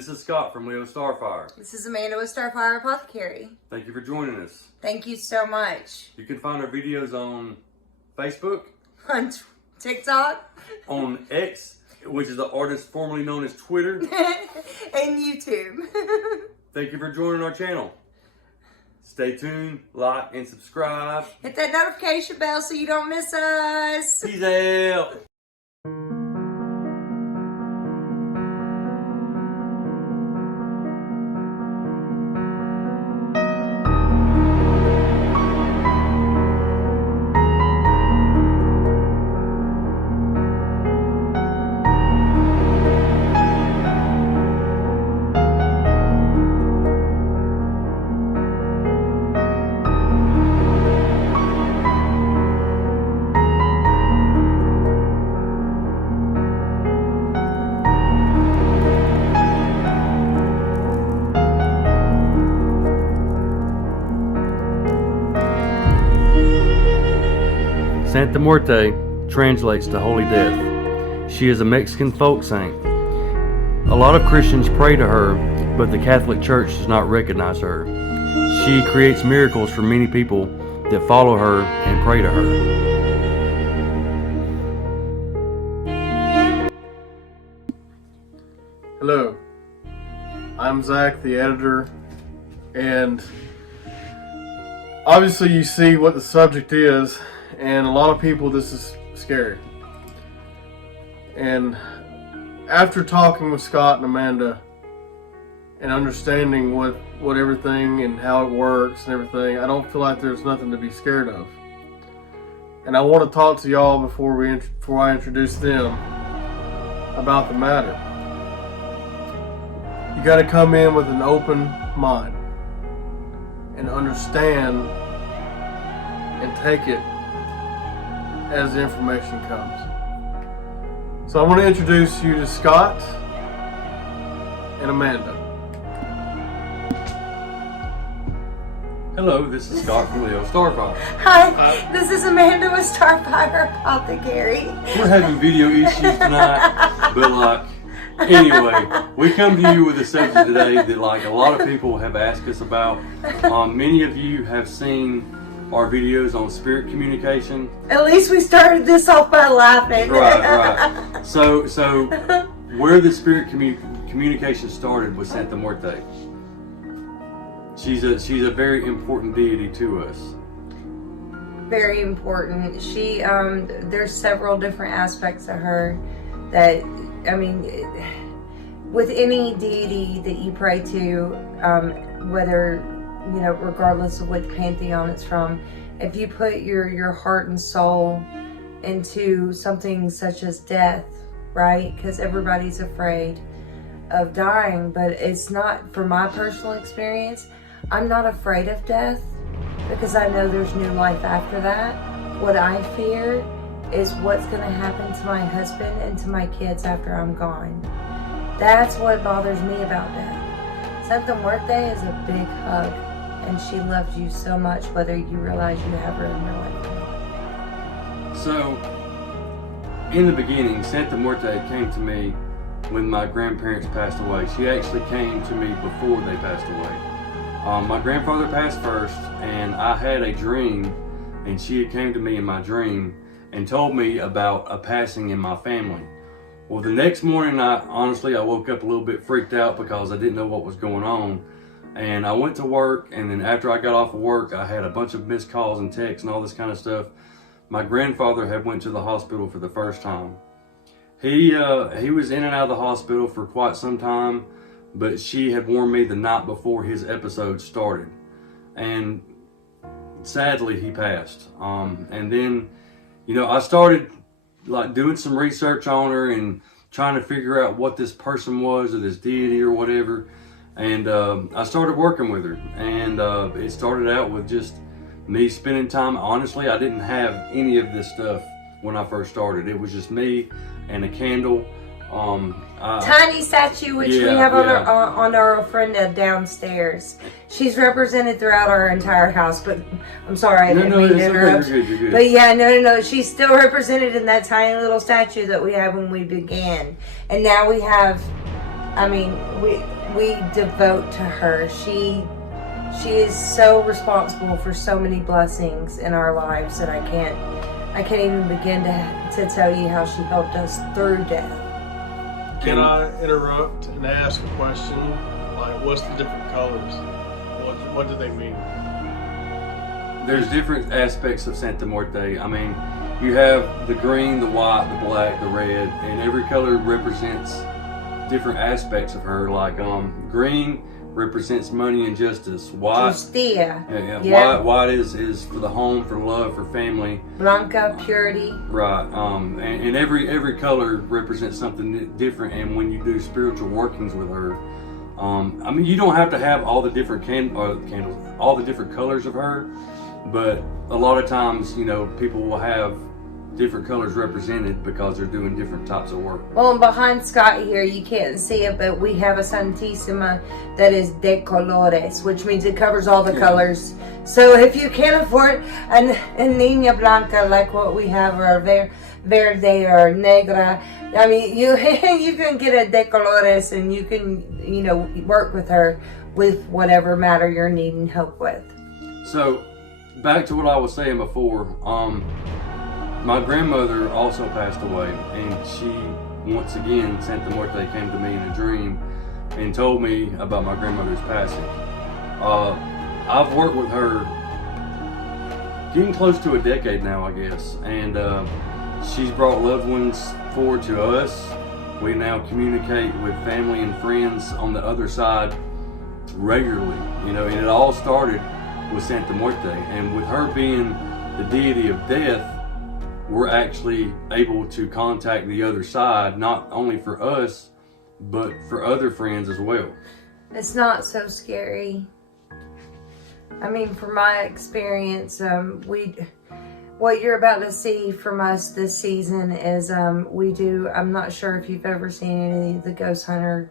This is Scott from Leo Starfire. This is Amanda with Starfire Apothecary. Thank you for joining us. Thank you so much. You can find our videos on Facebook, On TikTok, on X, which is the artist formerly known as Twitter, and YouTube. Thank you for joining our channel. Stay tuned, like, and subscribe. Hit that notification bell so you don't miss us. Peace out. Santa Muerte translates to Holy Death. She is a Mexican folk saint. A lot of Christians pray to her, but the Catholic Church does not recognize her. She creates miracles for many people that follow her and pray to her. Hello, I'm Zach, the editor, and obviously you see what the subject is, and a lot of people this is scary. And after talking with Scott and Amanda and understanding what everything and how it works and everything, I don't feel like there's nothing to be scared of. And I want to talk to y'all before I introduce them about the matter. You got to come in with an open mind and understand and take it as the information comes. So I want to introduce you to Scott and Amanda. Hello, this is Scott from Leo Starfire. Hi, this is Amanda with Starfire Apothecary. We're having video issues tonight, but anyway, we come to you with a subject today that a lot of people have asked us about. Many of you have seen our videos on spirit communication. At least we started this off by laughing. Right. So where the spirit communication started was Santa Muerte. She's a very important deity to us. Very important. She there's several different aspects of her that, I mean, with any deity that you pray to, whether, regardless of what pantheon it's from, if you put your heart and soul into something such as death, right? Because everybody's afraid of dying, but it's not, from my personal experience, I'm not afraid of death because I know there's new life after that. What I fear is what's going to happen to my husband and to my kids after I'm gone. That's what bothers me about death. Santa Muerte is a big hug, and she loves you so much, whether you realize you have her in your life or not. So, in the beginning, Santa Muerte came to me when my grandparents passed away. She actually came to me before they passed away. My grandfather passed first, and I had a dream, and she came to me in my dream and told me about a passing in my family. Well, the next morning, I woke up a little bit freaked out because I didn't know what was going on. And I went to work, and then after I got off of work, I had a bunch of missed calls and texts and all this kind of stuff. My grandfather had went to the hospital for the first time. He was in and out of the hospital for quite some time, but she had warned me the night before his episode started. And sadly, he passed. And then, I started doing some research on her and trying to figure out what this person was, or this deity or whatever. And I started working with her, and it started out with just me spending time. Honestly, I didn't have any of this stuff when I first started. It was just me and a candle. Tiny statue, which we have on our friend downstairs. She's represented throughout our entire house, but I'm sorry I didn't mean to interrupt. You're good. But yeah, no, she's still represented in that tiny little statue that we had when we began. And now we have I mean, we devote to her. She is so responsible for so many blessings in our lives that I can't even begin to tell you how she helped us through death. Can I interrupt and ask a question? Like, what's the different colors? What do they mean? There's different aspects of Santa Muerte. I mean, you have the green, the white, the black, the red, and every color represents different aspects of her. Like green represents money and justice. White, Justia. Yeah. White is for the home, for love, for family. Blanca, purity. Right. And every color represents something different. And when you do spiritual workings with her, I mean, you don't have to have all the different candles, all the different colors of her, but a lot of times, you know, people will have different colors represented because they're doing different types of work. Well, and behind Scott here, you can't see it, but we have a Santissima that is de colores, which means it covers all the colors. So if you can't afford a Niña Blanca like what we have, or a Verde or Negra, I mean, you can get a de colores, and you can, you know, work with her with whatever matter you're needing help with. So, back to what I was saying before, my grandmother also passed away, and she, once again, Santa Muerte came to me in a dream and told me about my grandmother's passing. I've worked with her getting close to a decade now, I guess, and she's brought loved ones forward to us. We now communicate with family and friends on the other side regularly, you know, and it all started with Santa Muerte, and with her being the deity of death, we're actually able to contact the other side, not only for us, but for other friends as well. It's not so scary. I mean, from my experience, what you're about to see from us this season is I'm not sure if you've ever seen any of the Ghost Hunter,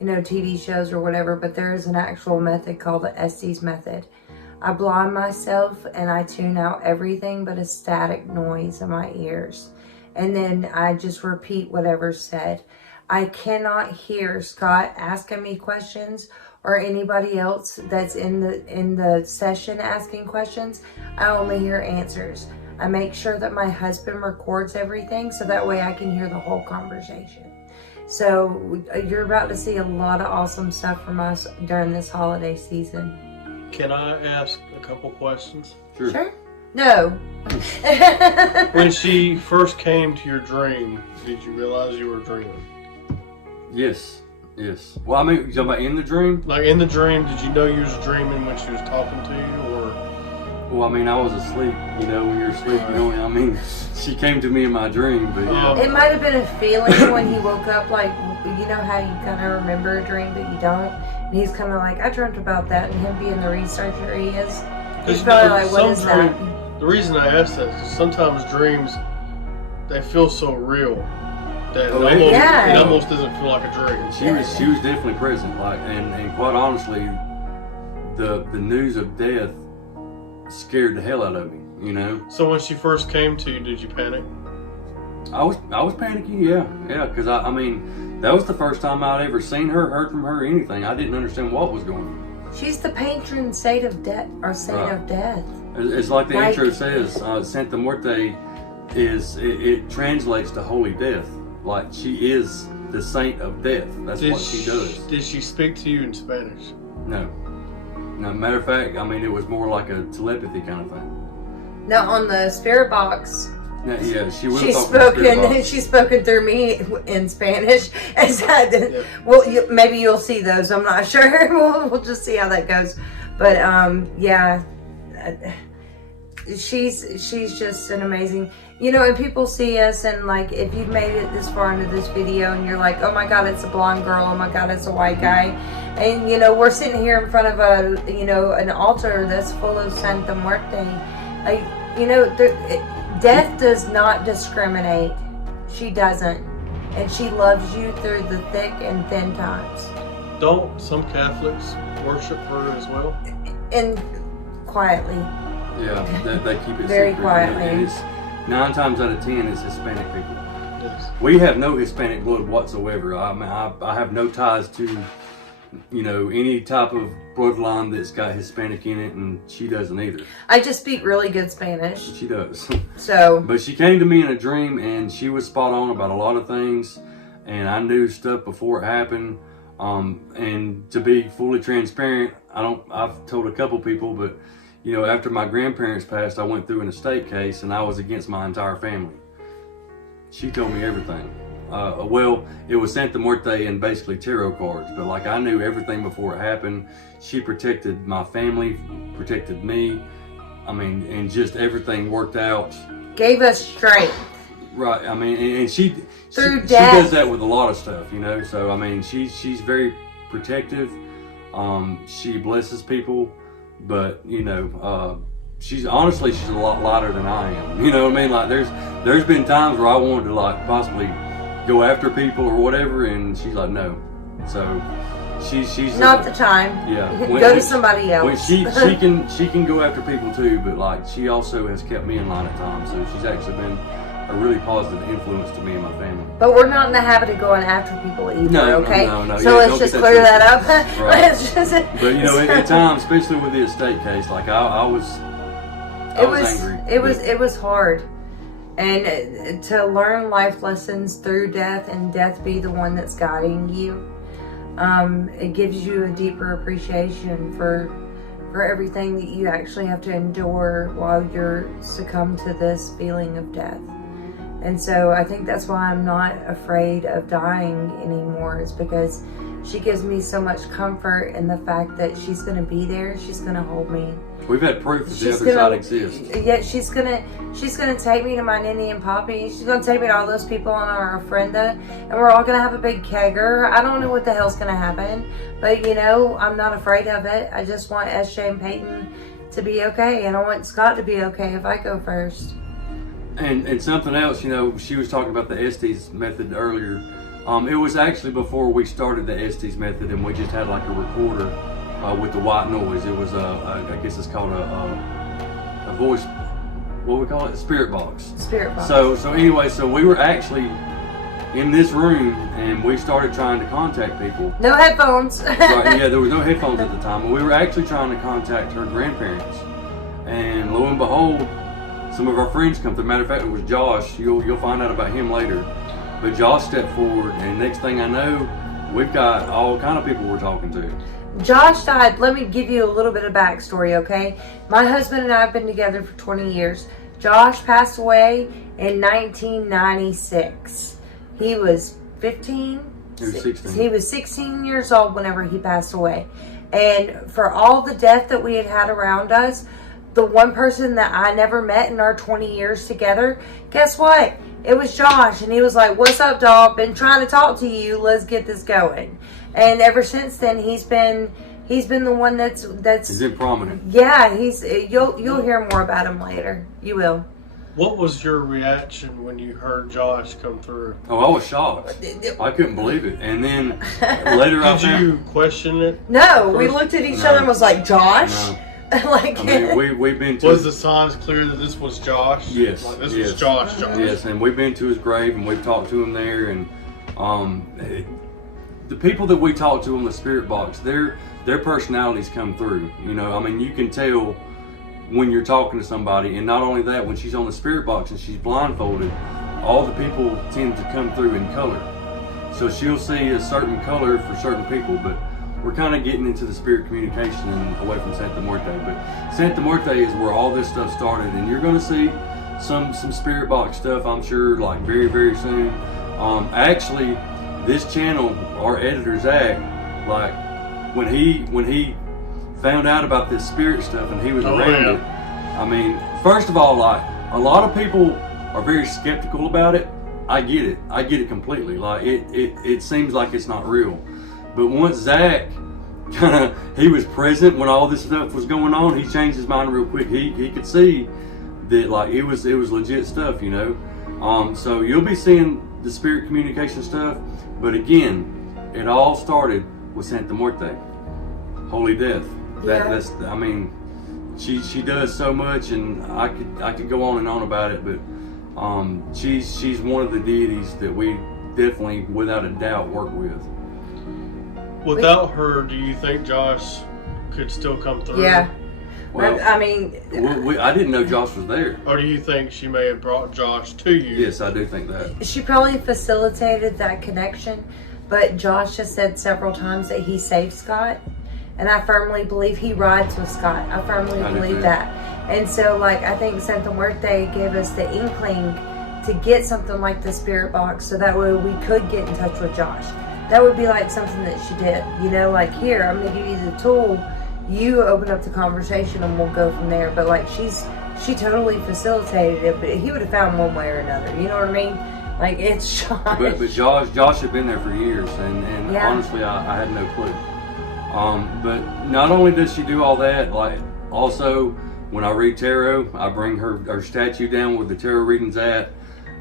you know, TV shows or whatever, but there is an actual method called the Estes method. I blind myself and I tune out everything but a static noise in my ears. And then I just repeat whatever's said. I cannot hear Scott asking me questions or anybody else that's in the session asking questions. I only hear answers. I make sure that my husband records everything so that way I can hear the whole conversation. So you're about to see a lot of awesome stuff from us during this holiday season. Can I ask a couple questions? Sure. No. When she first came to your dream, did you realize you were dreaming? Yes. Well, I mean, you talking about in the dream? Like in the dream, did you know you was dreaming when she was talking to you, or? Well, I mean, I was asleep, you know, when you're asleep, you know, I mean, she came to me in my dream, but yeah. It might have been a feeling when he woke up, like, you know how you kind of remember a dream, but you don't? And he's kind of like, I dreamt about that, and him being the researcher he is, he's probably like, what is that? The reason I ask that is sometimes dreams, they feel so real that it almost doesn't feel like a dream. She was definitely present, like, and quite honestly, the news of death scared the hell out of me, you know. So when she first came to you, did you panic? I was panicking, yeah, because I mean, that was the first time I'd ever seen her, heard from her, anything. I didn't understand what was going on. She's the patron saint of death, or saint of death. It's like the intro says, Santa Muerte it translates to holy death. Like, she is the saint of death. That's what she does. Did she speak to you in Spanish? No. Matter of fact, I mean, it was more like a telepathy kind of thing. Now, on the spirit box, yeah, she's spoken through me in Spanish. Well, maybe you'll see those. I'm not sure. We'll just see how that goes. But yeah, she's just an amazing. You know, and people see us, and like, if you've made it this far into this video and you're like, oh my God, it's a blonde girl, oh my God, it's a white guy. And, you know, we're sitting here in front of an altar that's full of Santa Muerte. Like, you know, death does not discriminate. She doesn't. And she loves you through the thick and thin times. Don't some Catholics worship her as well? And quietly. Yeah, they keep it very secret. quietly. And it's 9 times out of 10 it's Hispanic people. Yes. We have no Hispanic blood whatsoever. I mean, I have no ties to, any type of bloodline that's got Hispanic in it, and she doesn't either. I just speak really good Spanish. She does. So. But she came to me in a dream, and she was spot on about a lot of things, and I knew stuff before it happened. And to be fully transparent, I've told a couple people, but after my grandparents passed, I went through an estate case, and I was against my entire family. She told me everything. Well, it was Santa Muerte and basically tarot cards, but like I knew everything before it happened. She protected my family, protected me. I mean, and just everything worked out. Gave us strength. Right. I mean, and she death. does that with a lot of stuff, So I mean, she's very protective. She blesses people, but she's a lot lighter than I am. You know what I mean? Like there's been times where I wanted to like possibly go after people or whatever, and she's like, no. So she's not the time. Yeah. Go to somebody else. When she can go after people too, but like she also has kept me in line at times. So she's actually been a really positive influence to me and my family. But we're not in the habit of going after people either, no, okay? No. So let's just clear that up. Right. Let's just, but at times, especially with the estate case, like I was angry. It was hard. And to learn life lessons through death, and death be the one that's guiding you, it gives you a deeper appreciation for everything that you actually have to endure while you're succumb to this feeling of death. And so I think that's why I'm not afraid of dying anymore, is because she gives me so much comfort in the fact that she's going to be there. She's going to hold me. We've had proof that the other side exists. Yeah, she's gonna take me to my Ninny and Poppy. She's gonna take me to all those people on our ofrenda, and we're all gonna have a big kegger. I don't know what the hell's gonna happen, but I'm not afraid of it. I just want SJ and Peyton to be okay, and I want Scott to be okay if I go first. And something else, she was talking about the Estes method earlier. It was actually before we started the Estes method, and we just had like a recorder with the white noise. It was I guess it's called a voice. What we call it? Spirit box. Spirit box. So anyway, so we were actually in this room, and we started trying to contact people. No headphones. Right, yeah, there was no headphones at the time, and we were actually trying to contact her grandparents. And lo and behold, some of our friends come through. Matter of fact, it was Josh. You'll find out about him later. But Josh stepped forward, and next thing I know, we've got all kind of people we're talking to. Josh died. Let me give you a little bit of backstory, okay? My husband and I have been together for 20 years. Josh passed away in 1996. He was 15. He was 16. He was 16 years old whenever he passed away. And for all the death that we had around us, the one person that I never met in our 20 years together, guess what? It was Josh, and he was like, "What's up, dog? Been trying to talk to you. Let's get this going." And ever since then, he's been the one that's. He's been prominent. Yeah, you'll hear more about him later. You will. What was your reaction when you heard Josh come through? Oh, I was shocked. I couldn't believe it. And then later Did you question it? No, we looked at each other and was like, "Josh." No. Like, I mean, we've been to. Was the signs clear that this was Josh? Yes. Like this was Josh. Yes, and we've been to his grave, and we've talked to him there, and the people that we talk to in the spirit box, their personalities come through. I mean, you can tell when you're talking to somebody, and not only that, when she's on the spirit box and she's blindfolded, all the people tend to come through in color. So she'll see a certain color for certain people, but we're kind of getting into the spirit communication and away from Santa Muerte. But Santa Muerte is where all this stuff started, and you're going to see some spirit box stuff, I'm sure, like very, very soon. Actually, this channel, our editor Zach, like when he found out about this spirit stuff and he was around it, I mean, first of all, like a lot of people are very skeptical about it. I get it completely. Like it seems like it's not real. But once Zach he was present when all this stuff was going on, he changed his mind real quick. He could see that like it was legit stuff, So you'll be seeing the spirit communication stuff, but again, it all started with Santa Muerte, Holy Death. That's I mean, she does so much, and I could go on and on about it, but She's one of the deities that we definitely, without a doubt, work with. Without her, do you think Josh could still come through? Yeah. Well, I mean, I didn't know Josh was there. Or do you think she may have brought Josh to you? Yes, I do think that. she probably facilitated that connection, but Josh has said several times that he saved Scott, and I firmly believe he rides with Scott. I firmly I do believe too. that. And so, like, I think Santa Muerte gave us the inkling to get something like the spirit box, so that way we could get in touch with Josh. That would be like something that she did, you know, like, here, I'm gonna give you the tool, you open up the conversation and we'll go from there. But like, she totally facilitated it, but he would have found one way or another, you know what I mean? Like, it's Josh. But Josh had been there for years, and Yeah. honestly, I had no clue. But not only does she do all that, like, also when I read tarot, I bring her statue down where the tarot reading's at,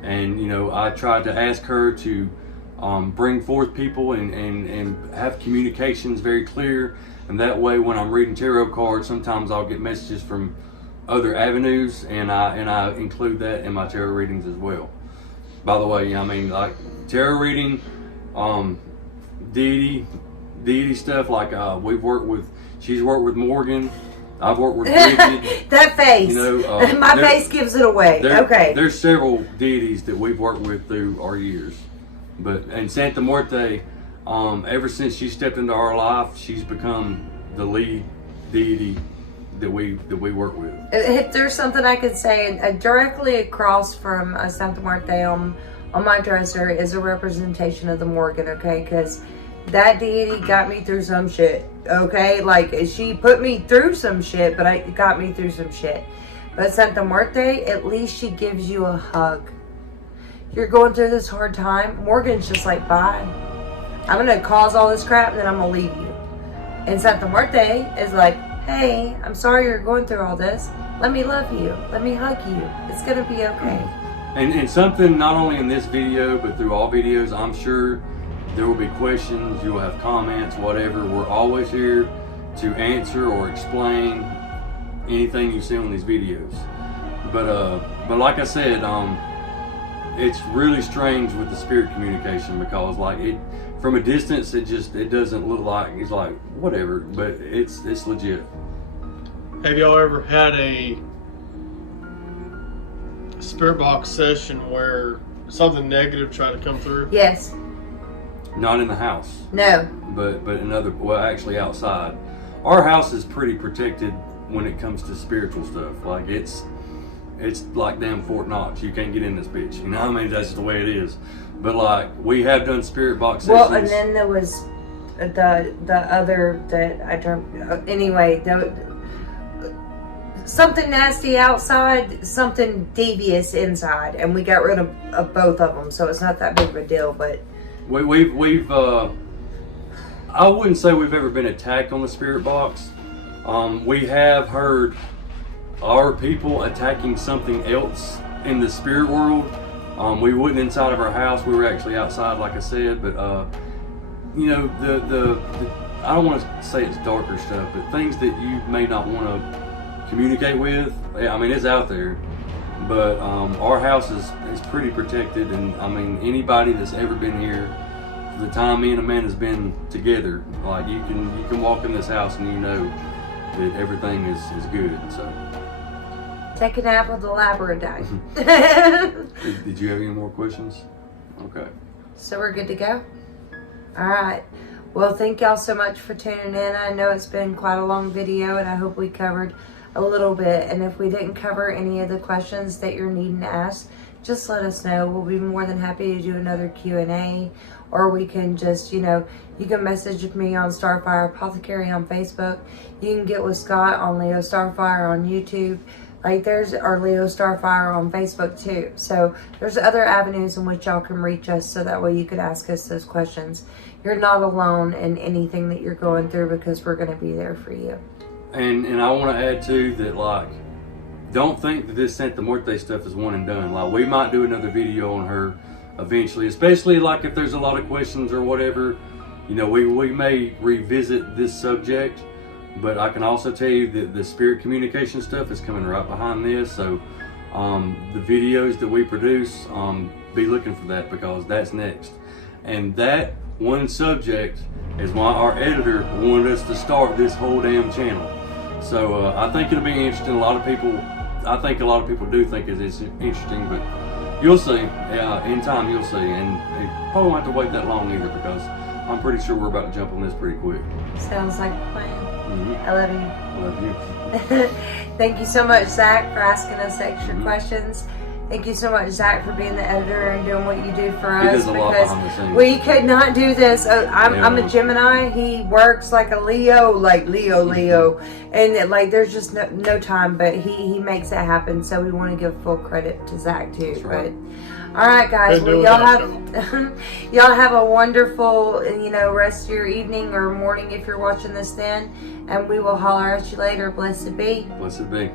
and you know, I tried to ask her to bring forth people and have communications very clear, and that way when I'm reading tarot cards, sometimes I'll get messages from other avenues, and I include that in my tarot readings as well. By the way, I mean, like, tarot reading, deity stuff, like she's worked with Morgan, I've worked with Bridget. That face. You know, my face gives it away. Okay. There's several deities that we've worked with through our years. And Santa Muerte, ever since she stepped into our life, she's become the lead deity that we work with. If there's something I could say, directly across from Santa Muerte on my dresser is a representation of the Morgan, okay? Because that deity got me through some shit, okay? Like, she put me through some shit, but it got me through some shit. But Santa Muerte, at least she gives you a hug. You're going through this hard time, Morgan's just like, bye. I'm gonna cause all this crap and then I'm gonna leave you. And Santa Muerte is like, hey, I'm sorry you're going through all this. Let me love you. Let me hug you. It's gonna be okay. And something not only in this video, but through all videos, I'm sure there will be questions, you'll have comments, whatever. We're always here to answer or explain anything you see on these videos. But like I said, it's really strange with the spirit communication, because like, from a distance, it doesn't look like, it's like whatever, but it's legit. Have y'all ever had a spirit box session where something negative tried to come through? Yes. Not in the house. No. But actually outside. Our house is pretty protected when it comes to spiritual stuff. Like, it's like damn Fort Knox. You can't get in this bitch. You know what I mean? That's the way it is. But like, we have done spirit box sessions. Well, and then there was the other that I don't. Anyway, something nasty outside, something devious inside, and we got rid of both of them. So it's not that big of a deal. But we've I wouldn't say we've ever been attacked on the spirit box. We have heard our people attacking something else in the spirit world. We wasn't inside of our house. We were actually outside, like I said. But you know, the I don't want to say it's darker stuff, but things that you may not want to communicate with. I mean, it's out there. But our house is pretty protected, and I mean, anybody that's ever been here, for the time me and Amanda's been together, like, you can walk in this house and you know that everything is good. So take a nap with the labrador. did you have any more questions? Okay. So we're good to go? All right. Well, thank y'all so much for tuning in. I know it's been quite a long video, and I hope we covered a little bit. And if we didn't cover any of the questions that you're needing to ask, just let us know. We'll be more than happy to do another Q&A, or we can just, you know, you can message me on Starfire Apothecary on Facebook. You can get with Scott on Leo Starfire on YouTube. Like, there's our Leo Starfire on Facebook too. So there's other avenues in which y'all can reach us, so that way you could ask us those questions. You're not alone in anything that you're going through, because we're going to be there for you. And I want to add too that, like, don't think that this Santa Muerte stuff is one and done. Like, we might do another video on her eventually, especially like if there's a lot of questions or whatever. You know, we may revisit this subject, but I can also tell you that the spirit communication stuff is coming right behind this. So The videos that we produce, be looking for that, because that's next. And that one subject is why our editor wanted us to start this whole damn channel. So I think it'll be interesting. I think a lot of people do think it's interesting, but you'll see. In time you'll see, and you probably won't have to wait that long either, because I'm pretty sure we're about to jump on this pretty quick. Sounds like a plan. Mm-hmm. I love you. Love you. Thank you so much, Zach, for asking us extra questions. Thank you so much, Zach, for being the editor and doing what you do for He us. does a lot behind the scenes. We could not do this. I'm a Gemini. He works like a Leo, like Leo. And like there's just no time, but he makes it happen. So we want to give full credit to Zach too. That's right. All right, guys. Couldn't do Well, without y'all have a wonderful, rest of your evening or morning if you're watching this then. And we will holler at you later. Blessed be. Blessed be.